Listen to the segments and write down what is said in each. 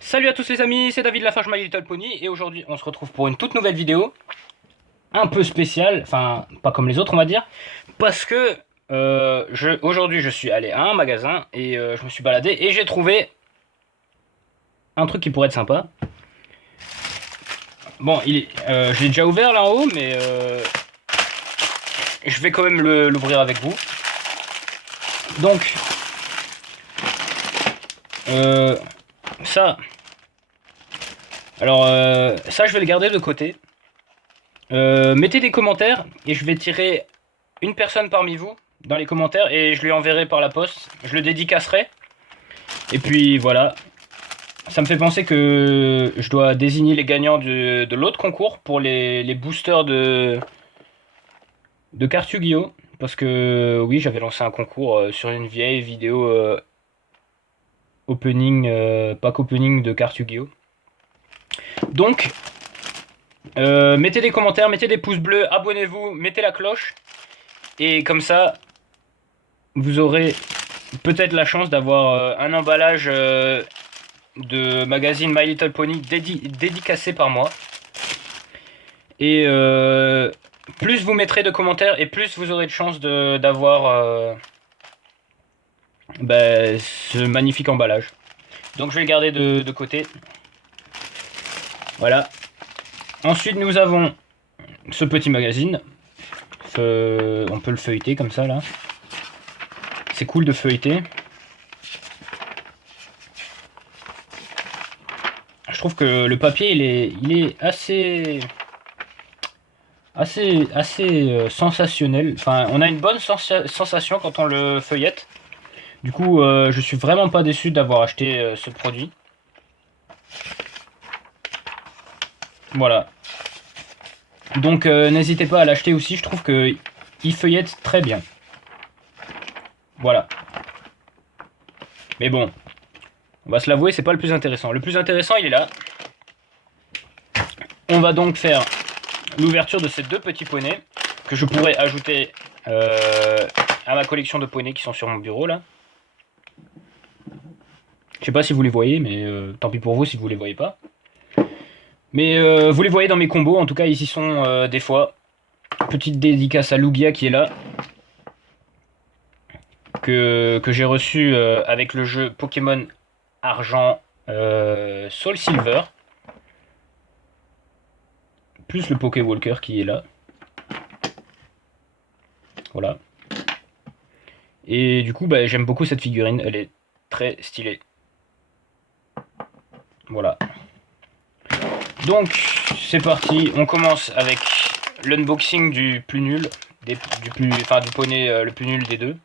Salut à tous les amis, c'est David Lafarge My Little Pony et aujourd'hui on se retrouve pour une toute nouvelle vidéo un peu spéciale, enfin pas comme les autres on va dire, parce que aujourd'hui je suis allé à un magasin et je me suis baladé et j'ai trouvé un truc qui pourrait être sympa. Bon, je l'ai déjà ouvert là en haut mais je vais quand même l'ouvrir avec vous. Donc, euh, ça, ça je vais le garder de côté. Mettez des commentaires et je vais tirer une personne parmi vous dans les commentaires et je lui enverrai par la poste. Je le dédicacerai. Et puis voilà. Ça me fait penser que je dois désigner les gagnants de l'autre concours pour les boosters de cartes Yu-Gi-Oh! Parce que oui, j'avais lancé un concours sur une vieille vidéo opening, pack opening de cartes Yu-Gi-Oh! Donc, mettez des commentaires, mettez des pouces bleus, abonnez-vous, mettez la cloche. Et comme ça, vous aurez peut-être la chance d'avoir un emballage de magazine My Little Pony dédicacé par moi. Et plus vous mettrez de commentaires et plus vous aurez de chance d'avoir ce magnifique emballage. Donc je vais le garder de côté. Voilà. Ensuite nous avons ce petit magazine. On peut le feuilleter comme ça là. C'est cool de feuilleter. Je trouve que le papier il est assez sensationnel. Enfin, on a une bonne sensation quand on le feuillette. Du coup, je suis vraiment pas déçu d'avoir acheté ce produit. Voilà. Donc, n'hésitez pas à l'acheter aussi. Je trouve que il feuillette très bien. Voilà. Mais bon, on va se l'avouer, c'est pas le plus intéressant. Le plus intéressant, il est là. On va donc faire l'ouverture de ces deux petits poneys que je pourrais ajouter à ma collection de poneys qui sont sur mon bureau là. Je sais pas si vous les voyez, mais tant pis pour vous si vous les voyez pas. Mais vous les voyez dans mes combos, en tout cas ils y sont des fois. Petite dédicace à Lugia qui est là. Que j'ai reçu avec le jeu Pokémon Argent Soul Silver. Plus le Pokéwalker qui est là. Voilà. Et du coup, bah, j'aime beaucoup cette figurine, elle est très stylée. Voilà. Donc, c'est parti, on commence avec l'unboxing du plus nul, du poney le plus nul des deux,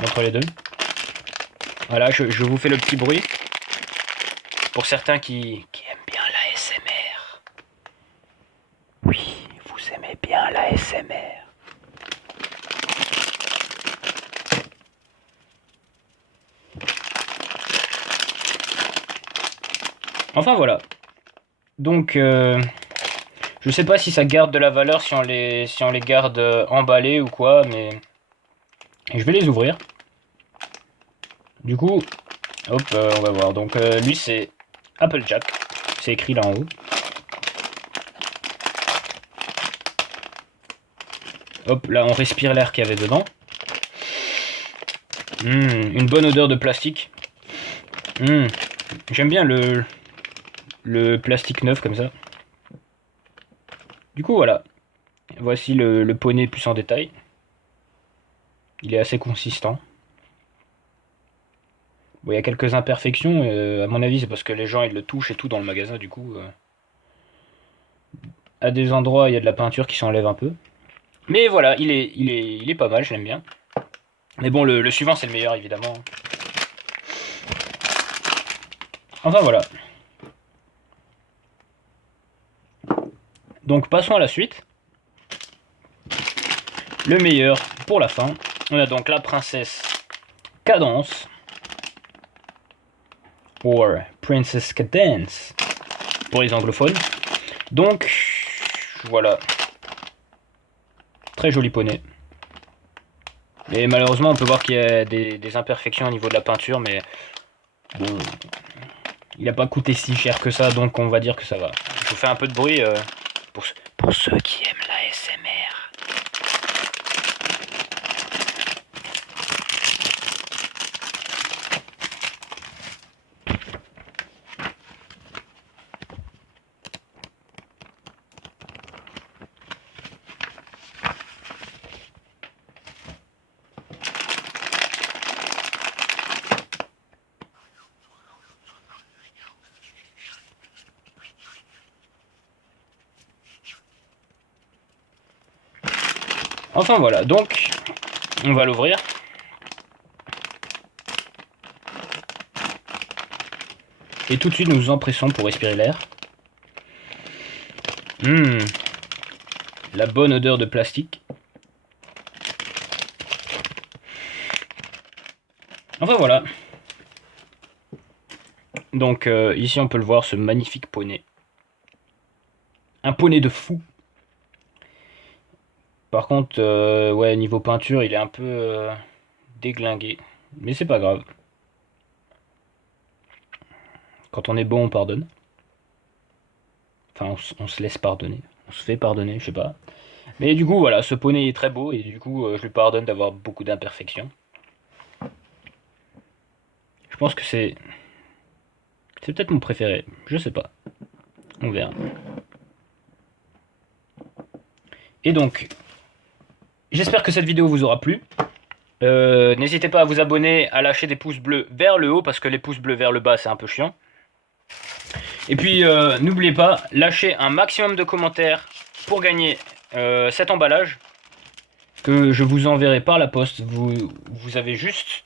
entre les deux. Voilà, je vous fais le petit bruit, pour certains qui aiment bien l'ASMR. Oui, vous aimez bien l'ASMR. Enfin voilà. Donc, je sais pas si ça garde de la valeur si on les garde emballés ou quoi, mais je vais les ouvrir. Du coup, hop, on va voir. Donc, lui, c'est Applejack. C'est écrit là en haut. Hop, là, on respire l'air qu'il y avait dedans. Une bonne odeur de plastique. J'aime bien le plastique neuf comme ça. Du coup, voilà. Voici le poney plus en détail. Il est assez consistant. Bon, il y a quelques imperfections. À mon avis, c'est parce que les gens ils le touchent et tout dans le magasin. Du coup, à des endroits, il y a de la peinture qui s'enlève un peu. Mais voilà, il est pas mal, je l'aime bien. Mais bon, le suivant, c'est le meilleur, évidemment. Enfin, voilà. Donc, passons à la suite. Le meilleur pour la fin. On a donc la princesse Cadance. Ou Princess Cadence pour les anglophones. Donc, voilà. Très joli poney. Et malheureusement, on peut voir qu'il y a des imperfections au niveau de la peinture, mais bon, il n'a pas coûté si cher que ça, donc on va dire que ça va. Je vous fais un peu de bruit pour ceux qui aiment la SMR. Enfin voilà, donc on va l'ouvrir. Et tout de suite nous nous empressons pour respirer l'air. La bonne odeur de plastique. Enfin voilà. Donc ici on peut le voir, ce magnifique poney. Un poney de fou. Par contre, ouais, niveau peinture, il est un peu déglingué. Mais c'est pas grave. Quand on est bon, on pardonne. Enfin, on se laisse pardonner. On se fait pardonner, je sais pas. Mais du coup, voilà, ce poney est très beau. Et du coup, je lui pardonne d'avoir beaucoup d'imperfections. Je pense que c'est... C'est peut-être mon préféré. Je sais pas. On verra. Et donc, j'espère que cette vidéo vous aura plu. N'hésitez pas à vous abonner, à lâcher des pouces bleus vers le haut, parce que les pouces bleus vers le bas, c'est un peu chiant. Et puis, n'oubliez pas, lâchez un maximum de commentaires pour gagner cet emballage, que je vous enverrai par la poste. Vous avez juste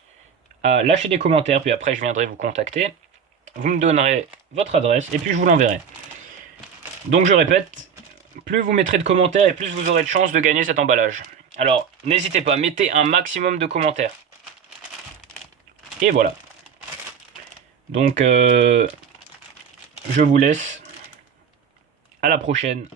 à lâcher des commentaires, puis après je viendrai vous contacter. Vous me donnerez votre adresse, et puis je vous l'enverrai. Donc je répète, plus vous mettrez de commentaires, et plus vous aurez de chances de gagner cet emballage. Alors, n'hésitez pas, mettez un maximum de commentaires. Et voilà. Donc, je vous laisse. À la prochaine.